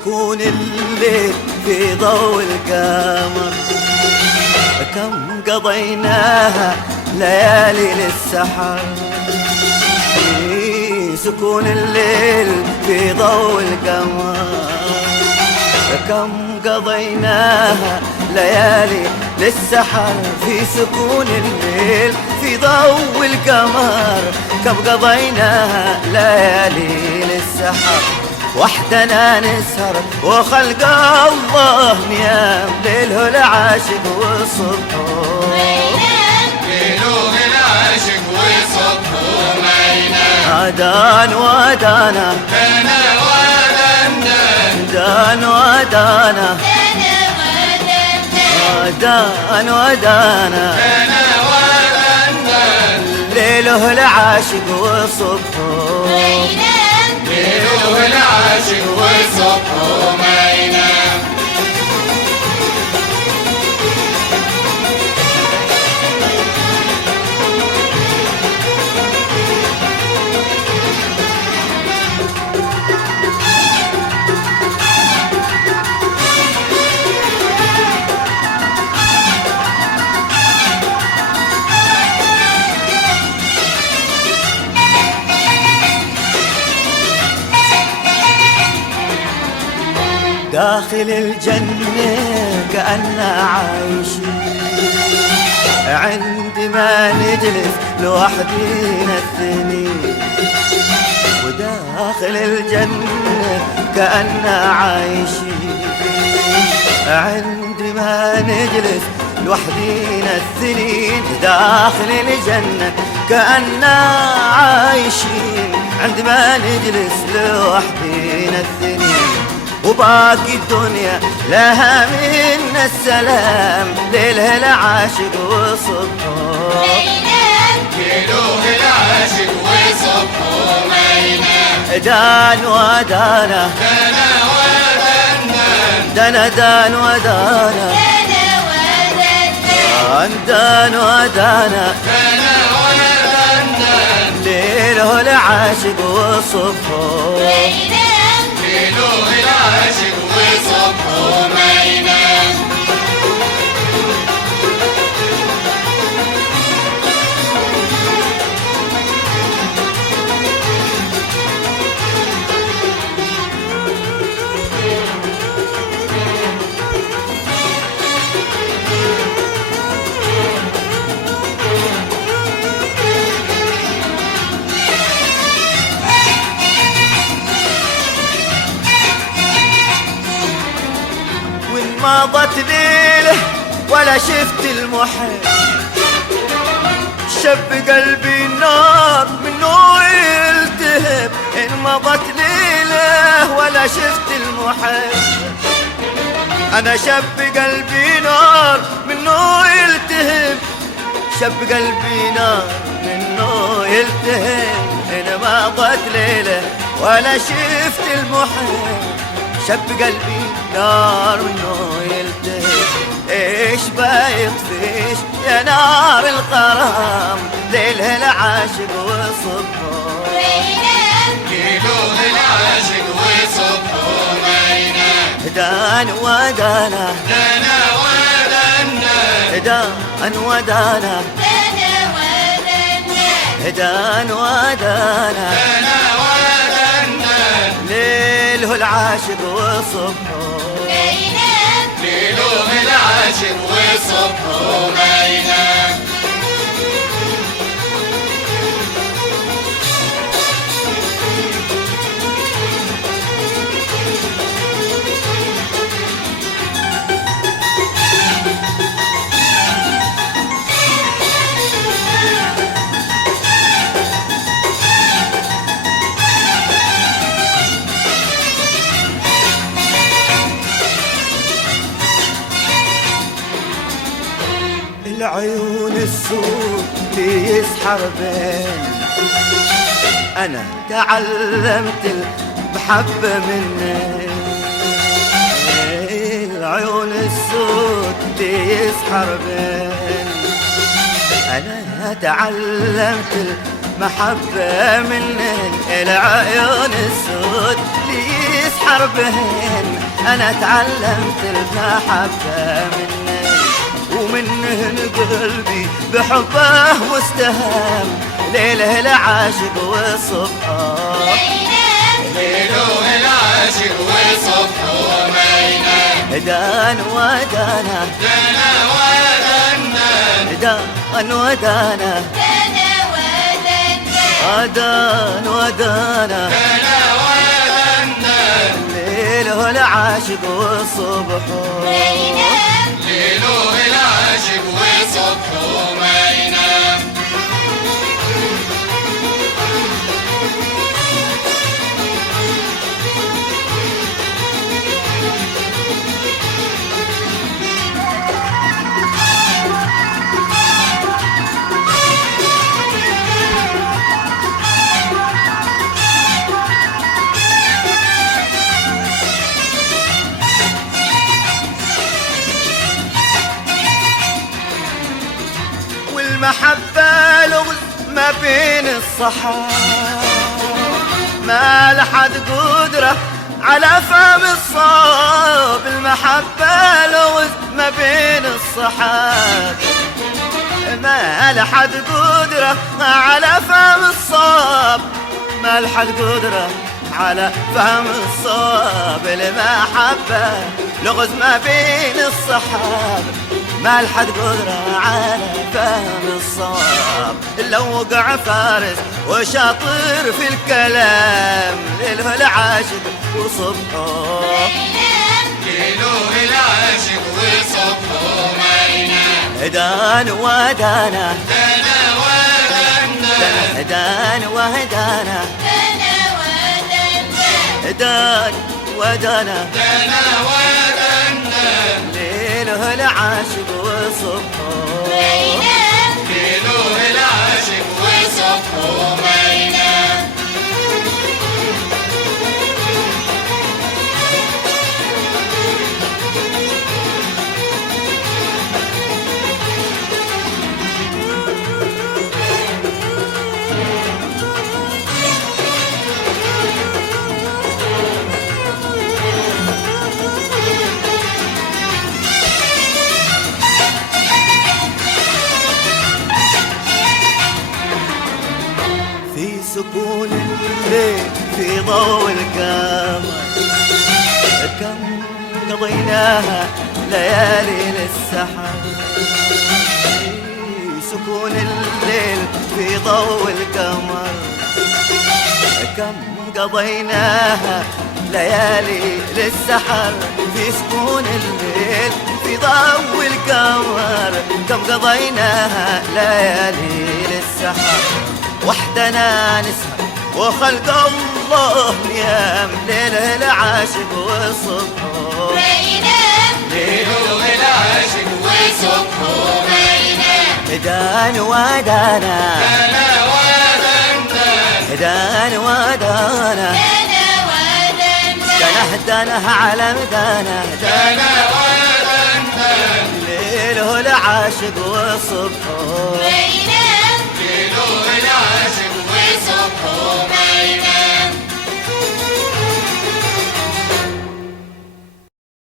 سكون الليل في ضوء القمر، كم قضيناها ليالي للسحر. في سكون الليل في ضوء القمر، كم قضيناها ليالي للسحر. في سكون الليل في ضوء القمر، كم قضيناها ليالي للسحر. وحدنا نسهر وخلق الله نيام، ليله العاشق وصبحه ليله العاشق وصبحه ما ينام. أدان ودانا دانا ودانا دان ودانا دان ودانا دانا ودانا ليله العاشق وصبحه ليله العاشق وصبحه ما ينام. داخل الجنة كأننا عايشين، عندما نجلس لوحدينا الثنين. وداخل الجنة كأننا عايشين، عندما نجلس لوحدينا الثنين. داخل الجنة كأننا عايشين، عندما نجلس لوحدينا الثنين. وباقي الدنيا لها منا السلام، ليله العاشق وصبحه ليله العاشق وصبحه ما ينام. دان ودانا دانا ودانا دانا دان ودانا دان ودانا دانا ودانا ليله العاشق وصبحه ليله العاشق وصبحه ما ينام. مضت ليله ولا شفت المحب، شب قلبي النار منه يلتهب. إن مضت ليله ولا شفت المحب، أنا شب قلبي نار منه يلتهب. شب قلبي نار منه يلتهب. إن مضت ليله ولا شفت المحب، شب قلبي نار منه يلتهب. ايش بيطفيش يا نار الغرام، ليله العاشق وصبحه ليله العاشق وصبحه ما ينام. دان ودانا دانا ودانا دان ودانا دان ودانا دانا ودانا ليله العاشق وصبحه ليله العاشق وصبحه ما ينام. العيون السود بيسحر بين، أنا تعلمت المحبة منك. العيون السود بيسحر بين، أنا تعلمت المحبة منك. العيون السود بيسحر حربهن أنا تعلمت المحبة منهن، ومنهن قلبي بحبه مستهام، ليله العاشق وصبحه ليله العاشق وصبحه ما ينام. دان ودانا دنا ودنا دان ودانا دان ودانا دنا ودنا ليله العاشق وصبحه ليله العاشق وصبحه ما ينام. والمحبة لغز ما بين الصحاب، ما لحد قدرة على فهم الصواب. المحبة لغز ما بين الصحاب، ما لحد قدرة على فهم الصواب، ما لحد قدرة على فهم الصواب. المحبة لغز ما بين الصحاب، ما لحد قدرة على فهم الصواب. لو وقع فارس وشاطر في الكلام، ليله العاشق وصبحه ليله العاشق وصبحه ما ينام. دان ودانا دنا ودنا دان ودانا دان ودانا دنا ودنا ليله العاشق وصبحه ليله العاشق وصبحه ما ينام. في سكون الليل في ضوء القمر، كم قضيناها ليالي للسحر. في سكون الليل في ضوء القمر، كم قضيناها ليالي للسحر. في سكون الليل في ضوء القمر، كم قضيناها ليالي للسحر. وحدنا نسهر وخلق الله نيام، ليله العاشق وصبحه ليله العاشق وصبحه ما ينام. دان ودانا دنا ودنا دان ودانا دنه على مدانا دنا ودنا ليله العاشق وصبحه